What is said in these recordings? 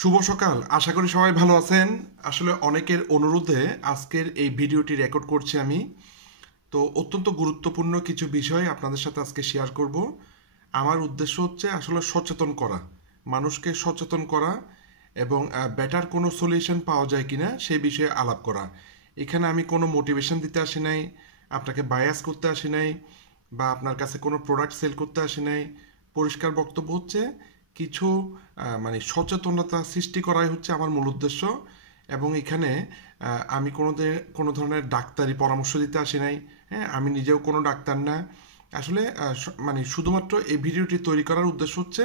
শুভ সকাল। আশা করি সবাই ভালো আছেন। আসলে অনেকের অনুরোধে আজকের এই ভিডিওটি রেকর্ড করছি আমি। তো অত্যন্ত গুরুত্বপূর্ণ কিছু বিষয় আপনাদের সাথে আজকে শেয়ার করব। আমার উদ্দেশ্য হচ্ছে আসলে সচেতন করা, মানুষকে সচেতন করা এবং বেটার কোনো সলিউশন পাওয়া যায় কিনা সেই বিষয়ে আলাপ করা। এখানে আমি কোনো মোটিভেশন দিতে আসি নাই, আপনাকে বায়াস করতে আসি নাই, বা আপনার কাছে কোনো প্রোডাক্ট সেল করতে আসি নাই। পরিষ্কার বক্তব্য হচ্ছে কিছু মানে সচেতনতা সৃষ্টি করাই হচ্ছে আমার মূল উদ্দেশ্য। এবং এখানে আমি কোনো ধরনের ডাক্তারি পরামর্শ দিতে আসি নাই। হ্যাঁ, আমি নিজেও কোনো ডাক্তার না। আসলে মানে শুধুমাত্র এই ভিডিওটি তৈরি করার উদ্দেশ্য হচ্ছে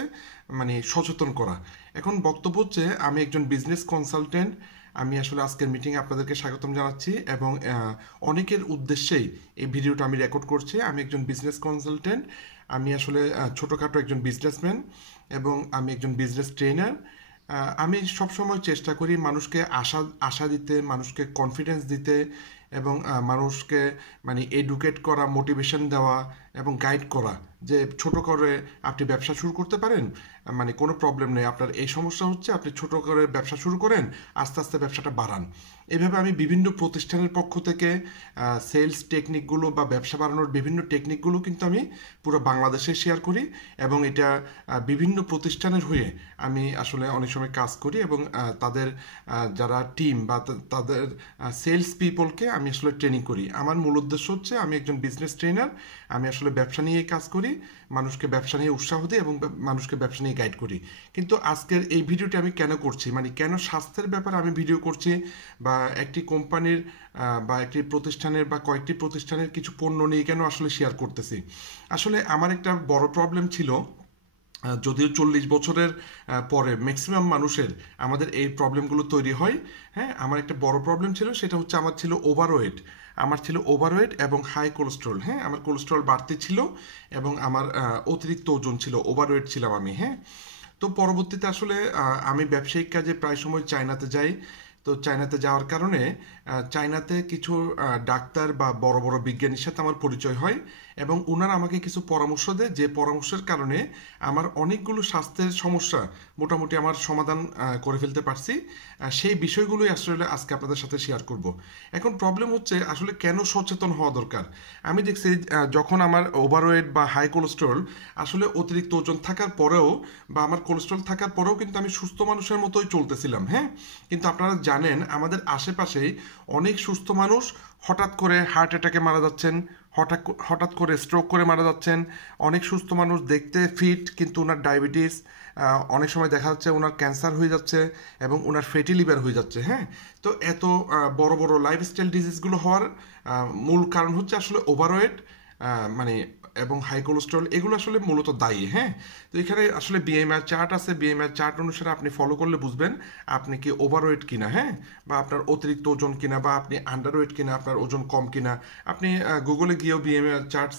মানে সচেতন করা। এখন বক্তব্য হচ্ছে আমি একজন বিজনেস কনসালটেন্ট। আমি আসলে আজকের মিটিংয়ে আপনাদেরকে স্বাগতম জানাচ্ছি এবং অনেকের উদ্দেশ্যেই এই ভিডিওটা আমি রেকর্ড করছি। আমি একজন বিজনেস কনসালটেন্ট। আমি আসলে ছোটোখাটো একজন বিজনেসম্যান এবং আমি একজন বিজনেস ট্রেনার। আমি সবসময় চেষ্টা করি মানুষকে আশা আশা দিতে, মানুষকে কনফিডেন্স দিতে এবং মানুষকে মানে এডুকেট করা, মোটিভেশন দেওয়া এবং গাইড করা যে ছোট করে আপনি ব্যবসা শুরু করতে পারেন। মানে কোনো প্রবলেম নেই, আপনার এই সমস্যা হচ্ছে, আপনি ছোট করে ব্যবসা শুরু করেন, আস্তে আস্তে ব্যবসাটা বাড়ান। এভাবে আমি বিভিন্ন প্রতিষ্ঠানের পক্ষ থেকে সেলস টেকনিকগুলো বা ব্যবসা বাড়ানোর বিভিন্ন টেকনিকগুলো কিন্তু আমি পুরো বাংলাদেশে শেয়ার করি এবং এটা বিভিন্ন প্রতিষ্ঠানের হয়ে আমি আসলে অনেক সময় কাজ করি এবং তাদের যারা টিম বা তাদের সেলস পিপলকে আমি আসলে ট্রেনিং করি। আমার মূল উদ্দেশ্য হচ্ছে আমি একজন বিজনেস ট্রেনার। আমি আসলে ব্যবসা নিয়ে কাজ করি, মানুষকে ব্যবসা নিয়ে উৎসাহ দিই এবং মানুষকে ব্যবসা নিয়ে গাইড করি। কিন্তু আজকের এই ভিডিওটি আমি কেন করছি, মানে কেন স্বাস্থ্যের ব্যাপারে আমি ভিডিও করছি বা একটি কোম্পানির বা একটি প্রতিষ্ঠানের বা কয়েকটি প্রতিষ্ঠানের কিছু পণ্য নিয়ে কেন আসলে শেয়ার করতেছি। আসলে আমার একটা বড় প্রবলেম ছিল, যদিও 40 বছরের পরে ম্যাক্সিমাম মানুষের আমাদের এই প্রবলেমগুলো তৈরি হয়। হ্যাঁ, আমার একটা বড় প্রবলেম ছিল, সেটা হচ্ছে আমার ছিল ওভারওয়েট। আমার ছিল ওভারওয়েট এবং হাই কোলেস্ট্রল। হ্যাঁ, আমার কোলেস্ট্রল বাড়তি ছিল এবং আমার অতিরিক্ত ওজন ছিল, ওভারওয়েট ছিলাম আমি। হ্যাঁ, তো পরবর্তীতে আসলে আমি ব্যবসায়িক কাজে প্রায় সময় চায়নাতে যাই। তো চায়নাতে যাওয়ার কারণে চায়নাতে কিছু ডাক্তার বা বড় বড় বিজ্ঞানীর সাথে আমার পরিচয় হয় এবং ওনারা আমাকে কিছু পরামর্শ দেয়, যে পরামর্শের কারণে আমার অনেকগুলো স্বাস্থ্যের সমস্যা মোটামুটি আমার সমাধান করে ফেলতে পারছি। সেই বিষয়গুলোই আসলে আজকে আপনাদের সাথে শেয়ার করব। এখন প্রবলেম হচ্ছে আসলে কেন সচেতন হওয়া দরকার। আমি দেখছি যখন আমার ওভারওয়েট বা হাই কোলেস্ট্রল, আসলে অতিরিক্ত ওজন থাকার পরেও বা আমার কোলেস্ট্রল থাকার পরেও কিন্তু আমি সুস্থ মানুষের মতোই চলতেছিলাম। হ্যাঁ, কিন্তু আপনারা জানেন আমাদের আশেপাশেই অনেক সুস্থ মানুষ হঠাৎ করে হার্ট অ্যাটাকে মারা যাচ্ছেন, হঠাৎ হঠাৎ করে স্ট্রোক করে মারা যাচ্ছেন। অনেক সুস্থ মানুষ দেখতে ফিট কিন্তু ওনার ডায়াবেটিস, অনেক সময় দেখা যাচ্ছে ওনার ক্যান্সার হয়ে যাচ্ছে এবং ওনার ফ্যাটি লিভার হয়ে যাচ্ছে। হ্যাঁ, তো এত বড় বড় লাইফস্টাইল ডিজিজগুলো হওয়ার মূল কারণ হচ্ছে আসলে ওভারওয়েট মানে এবং হাই কোলেস্ট্রল, এগুলো আসলে মূলত দায়ী। হ্যাঁ, তো এখানে আসলে বিএমআই চার্ট আছে, বিএমআই চার্ট অনুসারে আপনি ফলো করলে বুঝবেন আপনি কি ওভারওয়েট কিনা। হ্যাঁ, বা আপনার অতিরিক্ত ওজন কিনা, বা আপনি আন্ডারওয়েট কিনা, আপনার ওজন কম কিনা। আপনি গুগলে গিয়েও বিএমআই চার্ট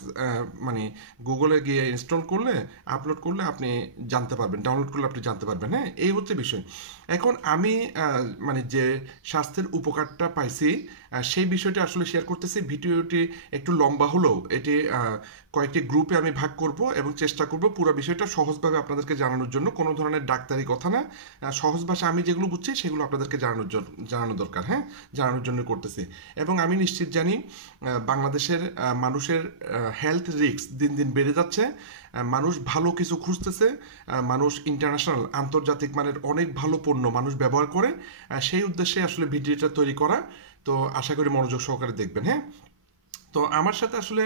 মানে গুগলে গিয়ে ইনস্টল করলে, আপলোড করলে আপনি জানতে পারবেন, ডাউনলোড করলে আপনি জানতে পারবেন। হ্যাঁ, এই হচ্ছে বিষয়। এখন আমি মানে যে স্বাস্থ্যের উপকারটা পাইছি সেই বিষয়টা আসলে শেয়ার করতেছি। ভিডিওটি একটু লম্বা হলেও এটি কয়েকটি গ্রুপে আমি ভাগ করব এবং চেষ্টা করব পুরো বিষয়টা সহজভাবে আপনাদেরকে জানানোর জন্য। কোনো ধরনের ডাক্তারি কথা না, সহজ ভাষা আমি যেগুলো বুঝছি সেগুলো আপনাদেরকে জানানো দরকার। হ্যাঁ, জানানোর জন্য করতেছি। এবং আমি নিশ্চিত জানি বাংলাদেশের মানুষের হেলথ রিস্ক দিন দিন বেড়ে যাচ্ছে। মানুষ ভালো কিছু খুঁজতেছে, মানুষ ইন্টারন্যাশনাল আন্তর্জাতিক মানের অনেক ভালো পণ্য মানুষ ব্যবহার করে। সেই উদ্দেশ্যে আসলে ভিডিওটা তৈরি করা। তো আশা করি মনোযোগ সহকারে দেখবেন। হ্যাঁ, তো আমার সাথে আসলে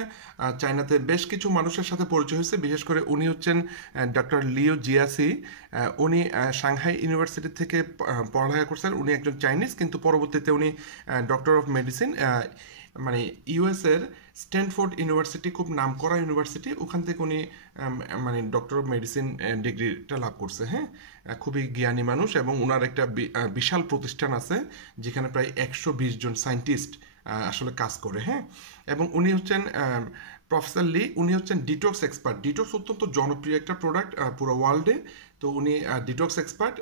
চায়নাতে বেশ কিছু মানুষের সাথে পরিচয় হয়েছে। বিশেষ করে উনি হচ্ছেন ডক্টর লিও জিয়াসি। উনি সাংহাই ইউনিভার্সিটি থেকে পড়ালেখা করছেন। উনি একজন চাইনিজ, কিন্তু পরবর্তীতে উনি ডক্টর অফ মেডিসিন, মানে ইউএসের স্ট্যানফোর্ড ইউনিভার্সিটি, খুব নামকরা ইউনিভার্সিটি, ওখান থেকে উনি মানে ডক্টর অফ মেডিসিন ডিগ্রিটা লাভ করছে। হ্যাঁ, খুবই জ্ঞানী মানুষ এবং ওনার একটা বিশাল প্রতিষ্ঠান আছে যেখানে প্রায় 120 জন সায়েন্টিস্ট আসলে কাজ করে। হ্যাঁ, এবং উনি হচ্ছেন প্রফেসর লি। উনি হচ্ছেন ডিটক্স এক্সপার্ট। ডিটক্স অত্যন্ত জনপ্রিয় একটা প্রোডাক্ট পুরো ওয়ার্ল্ডে। তো উনি ডিটক্স এক্সপার্ট।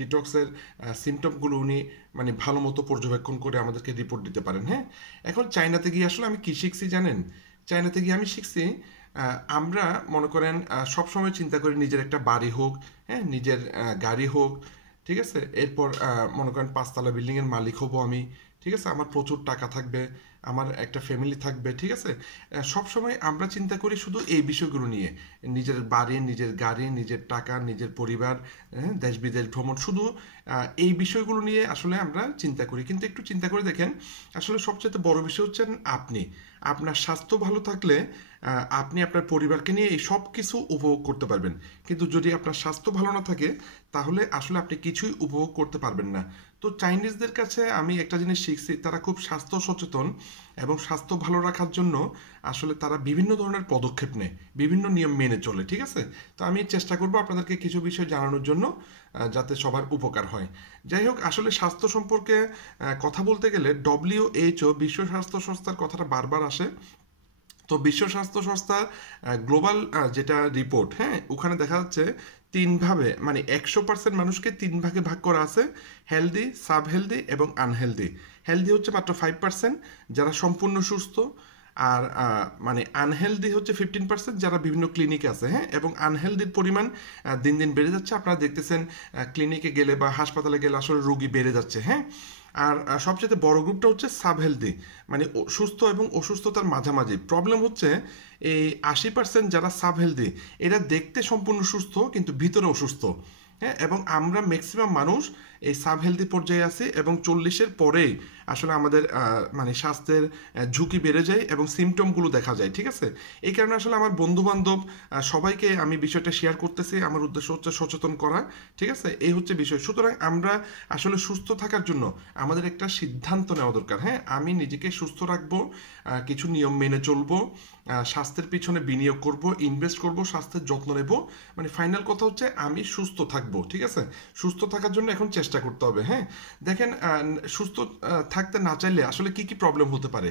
ডিটক্সের সিমটমগুলো উনি মানে ভালো মতো পর্যবেক্ষণ করে আমাদেরকে রিপোর্ট দিতে পারেন। হ্যাঁ, এখন চায়নাতে গিয়ে আসলে আমি কী শিখছি জানেন? চায়নাতে গিয়ে আমি শিখছি আমরা মনে করেন সবসময় চিন্তা করি নিজের একটা বাড়ি হোক, হ্যাঁ, নিজের গাড়ি হোক, ঠিক আছে। এরপর মনে করেন 5 তলা বিল্ডিংয়ের মালিক হব আমি, ঠিক আছে। আমার প্রচুর টাকা থাকবে, আমার একটা ফ্যামিলি থাকবে, ঠিক আছে। সবসময় আমরা চিন্তা করি শুধু এই বিষয়গুলো নিয়ে, নিজের বাড়ি, নিজের গাড়ি, নিজের টাকা, নিজের পরিবার, দেশ বিদেশ ভ্রমণ, শুধু এই বিষয়গুলো নিয়ে আসলে আমরা চিন্তা করি। কিন্তু একটু চিন্তা করে দেখেন, আসলে সবচেয়ে বড় বিষয় হচ্ছেন আপনি। আপনার স্বাস্থ্য ভালো থাকলে আপনি আপনার পরিবারকে নিয়ে এই সব কিছু উপভোগ করতে পারবেন। কিন্তু যদি আপনার স্বাস্থ্য ভালো না থাকে, তাহলে আসলে আপনি কিছুই উপভোগ করতে পারবেন না। তো চাইনিজদের কাছে আমি একটা জিনিস শিখছি, তারা খুব স্বাস্থ্য সচেতন এবং স্বাস্থ্য ভালো রাখার জন্য আসলে তারা বিভিন্ন ধরনের পদক্ষেপ নেয়, বিভিন্ন নিয়ম মেনে চলে, ঠিক আছে। তো আমি চেষ্টা করব আপনাদেরকে কিছু বিষয় জানানোর জন্য, যাতে সবার উপকার হয়। যাই হোক, আসলে স্বাস্থ্য সম্পর্কে কথা বলতে গেলে WHO, বিশ্ব স্বাস্থ্য সংস্থার কথাটা বারবার আসে। তো বিশ্ব স্বাস্থ্য সংস্থার গ্লোবাল যেটা রিপোর্ট, হ্যাঁ, ওখানে দেখা যাচ্ছে 3 ভাবে, মানে 100% মানুষকে 3 ভাগে ভাগ করা আছে: হেলদি, সাব হেলদি এবং আনহেলদি। হেলদি হচ্ছে মাত্র 5%, যারা সম্পূর্ণ সুস্থ। আর মানে আনহেলদি হচ্ছে 15%, যারা বিভিন্ন ক্লিনিকে আছে, হ্যাঁ। এবং আনহেলদির পরিমাণ দিন দিন বেড়ে যাচ্ছে। আপনারা দেখতেছেন ক্লিনিকে গেলে বা হাসপাতালে গেলে আসলে রোগী বেড়ে যাচ্ছে, হ্যাঁ। আর সবচেয়ে বড় গ্রুপটা হচ্ছে সাব হেলদি, মানে সুস্থ এবং অসুস্থতার মাঝামাঝি। প্রবলেম হচ্ছে এই 80% যারা সাব হেলদি, এরা দেখতে সম্পূর্ণ সুস্থ কিন্তু ভিতরে অসুস্থ, হ্যাঁ। এবং আমরা ম্যাক্সিমাম মানুষ এই সাব হেলদি পর্যায়ে আছি, এবং 40-এর পরেই আসলে আমাদের মানে স্বাস্থ্যের ঝুঁকি বেড়ে যায় এবং সিমটমগুলো দেখা যায়, ঠিক আছে। এই কারণে আসলে আমার বন্ধু বান্ধব সবাইকে আমি বিষয়টা শেয়ার করতেছি। আমার উদ্দেশ্য হচ্ছে সচেতন করা, ঠিক আছে। এই হচ্ছে বিষয়। সুতরাং আমরা আসলে সুস্থ থাকার জন্য আমাদের একটা সিদ্ধান্ত নেওয়া দরকার, হ্যাঁ। আমি নিজেকে সুস্থ রাখবো, কিছু নিয়ম মেনে চলবো, স্বাস্থ্যের পিছনে বিনিয়োগ করব, ইনভেস্ট করব, স্বাস্থ্যের যত্ন নেব। মানে ফাইনাল কথা হচ্ছে আমি সুস্থ থাকবো, ঠিক আছে। সুস্থ থাকার জন্য এখন চেষ্টা করতে হবে, হ্যাঁ। দেখেন, সুস্থ থাকতে না চাইলে আসলে কি কি প্রবলেম হতে পারে।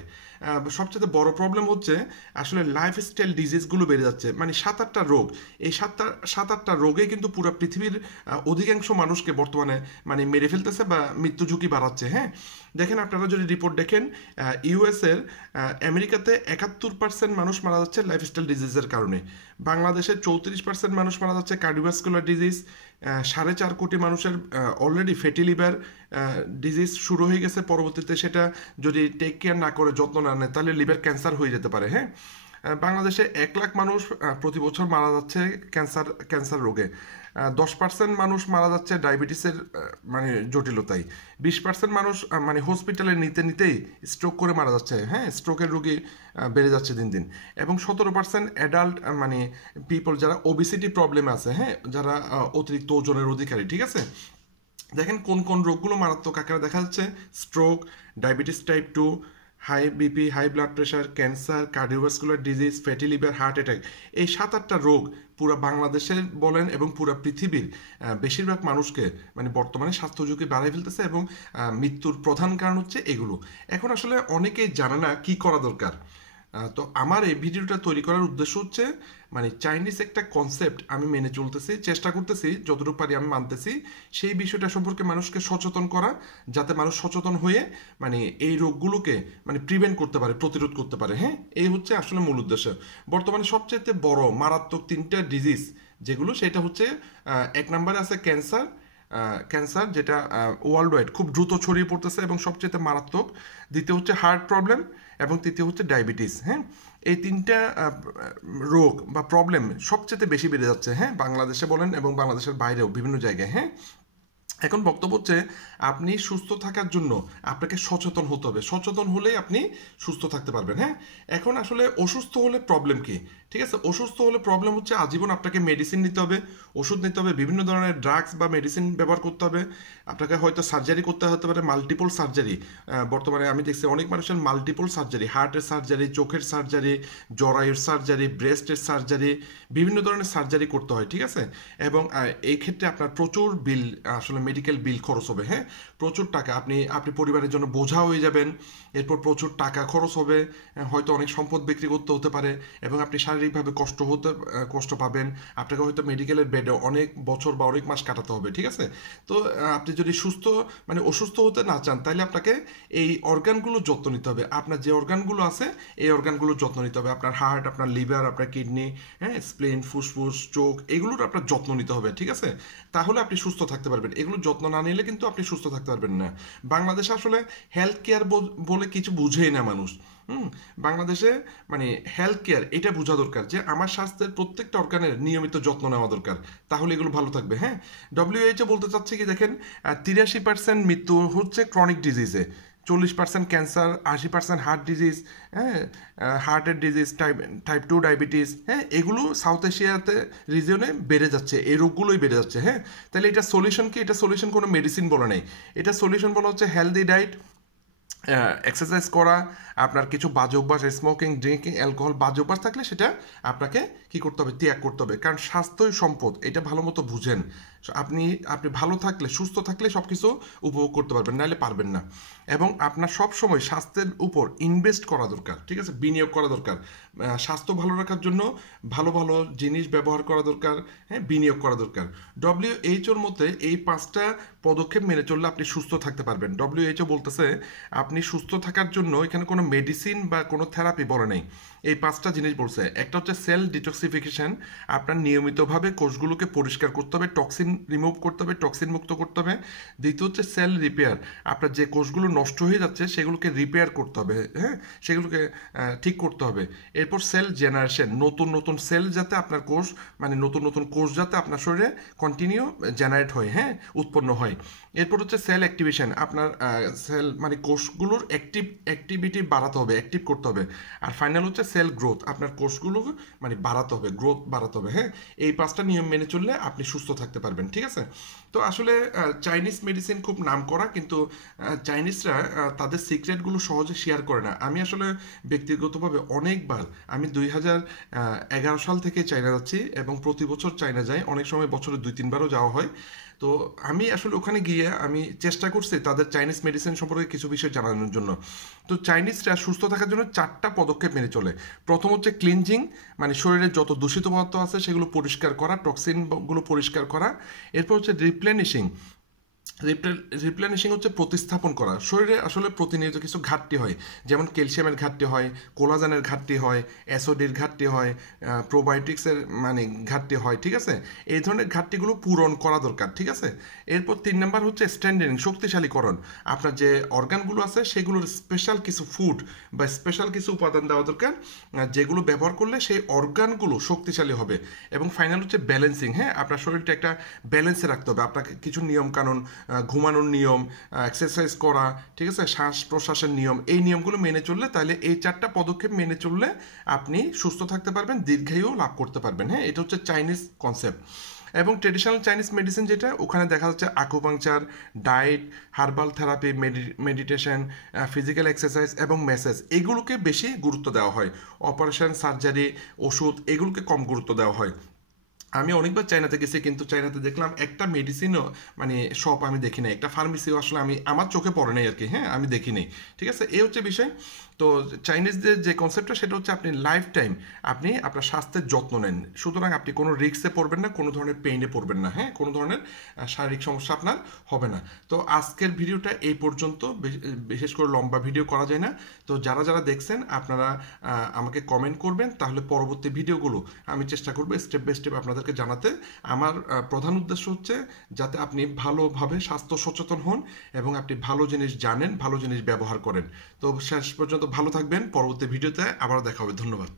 সবচেয়ে বড় প্রবলেম হচ্ছে আসলে লাইফস্টাইল ডিজিজগুলো বেড়ে যাচ্ছে। মানে 7-8টা রোগ, এই 7-8টা রোগে কিন্তু পুরো পৃথিবীর অধিকাংশ মানুষকে বর্তমানে মানে মেরে ফেলতেছে বা মৃত্যু ঝুঁকি বাড়াচ্ছে, হ্যাঁ। দেখেন, আপনারা যদি রিপোর্ট দেখেন, ইউএসের আমেরিকাতে 71% মানুষ মারা যাচ্ছে লাইফস্টাইল ডিজিজের কারণে। বাংলাদেশে 34% মানুষ মারা যাচ্ছে কার্ডিওভাস্কুলার ডিজিজ। 4.5 কোটি মানুষের অলরেডি ফ্যাটি লিভার ডিজিজ শুরু হয়ে গেছে। পরবর্তীতে সেটা যদি টেক কেয়ার না করে, যত্ন না নেয়, তাহলে লিভার ক্যান্সার হয়ে যেতে পারে, হ্যাঁ। বাংলাদেশে 1 লাখ মানুষ প্রতি বছর মারা যাচ্ছে ক্যান্সার রোগে। 10% মানুষ মারা যাচ্ছে ডায়াবেটিসের মানে জটিলতায়। 20% মানুষ মানে হসপিটালে নিতে নিতেই স্ট্রোক করে মারা যাচ্ছে, হ্যাঁ। স্ট্রোকের রোগী বেড়ে যাচ্ছে দিন দিন। এবং 17% অ্যাডাল্ট মানে পিপল যারা ওবিসিটি প্রবলেমে আছে, হ্যাঁ, যারা অতিরিক্ত ওজনের অধিকারী, ঠিক আছে। দেখেন কোন কোন রোগগুলো মারাত্মক আকারে দেখা যাচ্ছে: stroke, diabetes type 2, high BP, high blood pressure, cancer, cardiovascular disease, fatty liver, heart attack. এই 7-8টা রোগ পুরো বাংলাদেশের বলেন এবং পুরো পৃথিবীর বেশিরভাগ মানুষকে মানে বর্তমানে স্বাস্থ্য ঝুঁকি বাড়াই ফেলতেছে, এবং মৃত্যুর প্রধান কারণ হচ্ছে এগুলো। এখন আসলে অনেকেই জানে না কি করা দরকার। তো আমার এই ভিডিওটা তৈরি করার উদ্দেশ্য হচ্ছে, মানে চাইনিজ একটা কনসেপ্ট আমি মেনে চলতেছি, চেষ্টা করতেছি যতটুকু পারি আমি মানতেছি, সেই বিষয়টা সম্পর্কে মানুষকে সচেতন করা, যাতে মানুষ সচেতন হয়ে মানে এই রোগগুলোকে মানে প্রিভেন্ট করতে পারে, প্রতিরোধ করতে পারে, হ্যাঁ। এই হচ্ছে আসলে মূল উদ্দেশ্য। বর্তমানে সবচেয়ে বড় মারাত্মক 3টা ডিজিজ যেগুলো, সেটা হচ্ছে 1 নম্বরে আছে ক্যান্সার, যেটা ওয়ার্ল্ড ওয়াইড খুব দ্রুত ছড়িয়ে পড়তেছে এবং সবচেয়ে মারাত্মক। দ্বিতীয় হচ্ছে হার্ট প্রবলেম, এবং তৃতীয় হচ্ছে ডায়াবেটিস, হ্যাঁ। এই 3টা রোগ বা প্রবলেম সবচেয়ে বেশি বেড়ে যাচ্ছে, হ্যাঁ, বাংলাদেশে বলেন এবং বাংলাদেশের বাইরেও বিভিন্ন জায়গায়, হ্যাঁ। এখন বক্তব্য হচ্ছে, আপনি সুস্থ থাকার জন্য আপনাকে সচেতন হতে হবে। সচেতন হলেই আপনি সুস্থ থাকতে পারবেন, হ্যাঁ। এখন আসলে অসুস্থ হলে প্রবলেম কি, ঠিক আছে। অসুস্থ হলে প্রবলেম হচ্ছে আজীবন আপনাকে মেডিসিন নিতে হবে, ওষুধ নিতে হবে, বিভিন্ন ধরনের ড্রাগস বা মেডিসিন ব্যবহার করতে হবে। আপনাকে হয়তো সার্জারি করতে হতে পারে, মাল্টিপল সার্জারি। বর্তমানে আমি দেখছি অনেক মানুষের মাল্টিপল সার্জারি, হার্টের সার্জারি, চোখের সার্জারি, জরায়ুর সার্জারি, ব্রেস্টের সার্জারি, বিভিন্ন ধরনের সার্জারি করতে হয়, ঠিক আছে। এবং এই ক্ষেত্রে আপনার প্রচুর বিল, আসলে মেডিকেল বিল খরচ হবে, হ্যাঁ। প্রচুর টাকা, আপনি পরিবারের জন্য বোঝা হয়ে যাবেন। এরপর প্রচুর টাকা খরচ হবে, হয়তো অনেক সম্পদ বিক্রি করতে হতে পারে, এবং আপনি শারীরিকভাবে কষ্ট পাবেন। আপনাকে হয়তো মেডিকেলের বেডে অনেক বছর বা অনেক মাস কাটাতে হবে, ঠিক আছে। তো আপনি যদি মানে অসুস্থ হতে না চান, তাহলে আপনাকে এই অর্গানগুলো যত্ন নিতে হবে। আপনার যে অর্গানগুলো আছে, এই অর্গানগুলো যত্ন নিতে হবে। আপনার হার্ট, আপনার লিভার, আপনার কিডনি, হ্যাঁ, স্প্লিন, ফুসফুস, চোখ, এগুলোর আপনার যত্ন নিতে হবে, ঠিক আছে। তাহলে আপনি সুস্থ থাকতে পারবেন। এগুলো যত্ন না নিলে কিন্তু আপনি সুস্থ থাকতে পারবেন না। বাংলাদেশে আসলে হেলথ কেয়ার বলে কিছু বুঝেই না মানুষ। বাংলাদেশে মানে হেলথ কেয়ার এটা বোঝা দরকার যে আমার স্বাস্থ্যের প্রত্যেকটা অর্গানের নিয়মিত যত্ন নেওয়া দরকার, তাহলে এগুলো ভালো থাকবে। হ্যাঁ, ডব্লিউএইচও বলতে চাচ্ছে কি দেখেন, 83% মৃত্যু হচ্ছে ক্রনিক ডিজিজে, 40% ক্যান্সার, 80% হার্ট ডিজিজ, হ্যাঁ, হার্টের ডিজিজ, টাইপ 2 ডায়াবেটিস, হ্যাঁ, এগুলো সাউথ এশিয়াতে রিজিয়নে বেড়ে যাচ্ছে, এই রোগগুলোই বেড়ে যাচ্ছে। হ্যাঁ, তাহলে এটা সলিউশন কি? এটা সলিউশন কোনো মেডিসিন বলা নেই, এটা সলিউশন বলা হচ্ছে হেলদি ডায়েট, এক্সারসাইজ করা, আপনার কিছু বাজে অভ্যাস, স্মোকিং, ড্রিঙ্কিং, অ্যালকোহল বাজে অভ্যাস থাকলে সেটা আপনাকে কি করতে হবে? ত্যাগ করতে হবে। কারণ স্বাস্থ্যই সম্পদ, এটা ভালো মতো বুঝেন। আপনি আপনি ভালো থাকলে, সুস্থ থাকলে সব কিছু উপভোগ করতে পারবেন, নাহলে পারবেন না। এবং আপনার সব সময় স্বাস্থ্যের উপর ইনভেস্ট করা দরকার, ঠিক আছে, বিনিয়োগ করা দরকার। স্বাস্থ্য ভালো রাখার জন্য ভালো ভালো জিনিস ব্যবহার করা দরকার, হ্যাঁ, বিনিয়োগ করা দরকার। ডব্লিউএইচওর মধ্যে এই 5টা পদক্ষেপ মেনে চললে আপনি সুস্থ থাকতে পারবেন। ডব্লিউএইচও বলতেছে আপনি সুস্থ থাকার জন্য এখানে কোনো মেডিসিন বা কোনো থেরাপি বলে নেই, এই 5টা জিনিস বলছে। একটা হচ্ছে সেল ডিটক্সিফিকেশন, আপনার নিয়মিতভাবে কোষগুলোকে পরিষ্কার করতে হবে, টক্সিন রিমুভ করতে হবে, টক্সিন মুক্ত করতে হবে। দ্বিতীয় হচ্ছে সেল রিপেয়ার, আপনার যে কোষগুলো নষ্ট হয়ে যাচ্ছে সেগুলোকে রিপেয়ার করতে হবে, হ্যাঁ, সেগুলোকে ঠিক করতে হবে। এরপর সেল জেনারেশন, নতুন নতুন সেল যাতে আপনার কোষ, মানে নতুন নতুন কোষ যাতে আপনার শরীরে কন্টিনিউ জেনারেট হয়, হ্যাঁ, উৎপন্ন হয়। এরপর হচ্ছে সেল অ্যাক্টিভেশন, আপনার সেল মানে কোষগুলোর অ্যাক্টিভিটি বাড়াতে হবে, অ্যাক্টিভ করতে হবে। আর ফাইনাল হচ্ছে সেল গ্রোথ, আপনার কোষগুলো মানে বাড়াতে হবে, গ্রোথ বাড়াতে হবে। হ্যাঁ, এই 5টা নিয়ম মেনে চললে আপনি সুস্থ থাকতে পারবেন, ঠিক আছে। তো আসলে চাইনিজ মেডিসিন খুব নাম করা, কিন্তু চাইনিজরা তাদের সিক্রেটগুলো সহজে শেয়ার করে না। আমি আসলে ব্যক্তিগতভাবে অনেকবার, আমি 2011 সাল থেকে চায়না যাচ্ছি এবং প্রতি বছর চায়না যাই, অনেক সময় বছরে 2-3বারও যাওয়া হয়। তো আমি আসলে ওখানে গিয়ে আমি চেষ্টা করছি তাদের চাইনিজ মেডিসিন সম্পর্কে কিছু বিষয় জানানোর জন্য। তো চাইনিজরা সুস্থ থাকার জন্য 4টা পদক্ষেপ মেনে চলে। প্রথম হচ্ছে ক্লিনজিং, মানে শরীরের যত দূষিত পদার্থ আছে সেগুলো পরিষ্কার করা, টক্সিনগুলো পরিষ্কার করা। এরপর হচ্ছে রিপ্লেনিশিং, রিপ্লেনিশিং হচ্ছে প্রতিস্থাপন করা। শরীরে আসলে প্রতিনিয়ত কিছু ঘাটতি হয়, যেমন ক্যালসিয়ামের ঘাটতি হয়, কোলাজেনের ঘাটতি হয়, অ্যাসিডের ঘাটতি হয়, প্রোবায়োটিক্সের মানে ঘাটতি হয়, ঠিক আছে। এই ধরনের ঘাটতিগুলো পূরণ করা দরকার, ঠিক আছে। এরপর 3 নাম্বার হচ্ছে স্ট্রেংথেনিং, শক্তিশালীকরণ। আপনার যে অর্গানগুলো আছে সেগুলোর স্পেশাল কিছু ফুড বা স্পেশাল কিছু উপাদান দেওয়া দরকার, যেগুলো ব্যবহার করলে সেই অর্গানগুলো শক্তিশালী হবে। এবং ফাইনাল হচ্ছে ব্যালেন্সিং, হ্যাঁ, আপনার শরীরটা একটা ব্যালেন্সে রাখতে হবে। আপনাকে কিছু নিয়মকানুন, ঘুমানোর নিয়ম, এক্সারসাইজ করা, ঠিক আছে, শ্বাস প্রশ্বাসের নিয়ম, এই নিয়মগুলো মেনে চললে, তাহলে এই 4টা পদক্ষেপ মেনে চললে আপনি সুস্থ থাকতে পারবেন, দীর্ঘায়ু লাভ করতে পারবেন। হ্যাঁ, এটা হচ্ছে চাইনিজ কনসেপ্ট। এবং ট্রেডিশনাল চাইনিজ মেডিসিন যেটা, ওখানে দেখা যাচ্ছে acupuncture, diet, herbal therapy, meditation, physical exercise এবং ম্যাসেজ, এগুলোকে বেশি গুরুত্ব দেওয়া হয়। অপারেশন, সার্জারি, ওষুধ, এগুলোকে কম গুরুত্ব দেওয়া হয়। আমি অনেকবার চায়নাতে গেছি, কিন্তু চায়নাতে দেখলাম একটা মেডিসিনও মানে শপ আমি দেখি নাই, একটা ফার্মেসিও আসলে আমার চোখে পড়ে নাই আর কি, হ্যাঁ, আমি দেখি নাই, ঠিক আছে। এই হচ্ছে বিষয়। তো চাইনিজদের যে কনসেপ্টটা সেটা হচ্ছে আপনি লাইফ টাইম আপনি আপনার স্বাস্থ্যের যত্ন নেন, সুতরাং আপনি কোনো রিস্কে পড়বেন না, কোনো ধরনের পেইনে পড়বেন না, হ্যাঁ, কোনো ধরনের শারীরিক সমস্যা আপনার হবে না। তো আজকের ভিডিওটা এই পর্যন্ত, বিশেষ করে লম্বা ভিডিও করা যায় না। তো যারা যারা দেখছেন আপনারা আমাকে কমেন্ট করবেন, তাহলে পরবর্তী ভিডিওগুলো আমি চেষ্টা করবো স্টেপ বাই স্টেপ আপনাদেরকে জানাতে। আমার প্রধান উদ্দেশ্য হচ্ছে যাতে আপনি ভালোভাবে স্বাস্থ্য সচেতন হন এবং আপনি ভালো জিনিস জানেন, ভালো জিনিস ব্যবহার করেন। তো শেষ পর্যন্ত ভালো থাকবেন, পরবর্তী ভিডিওতে আবার দেখা হবে। ধন্যবাদ।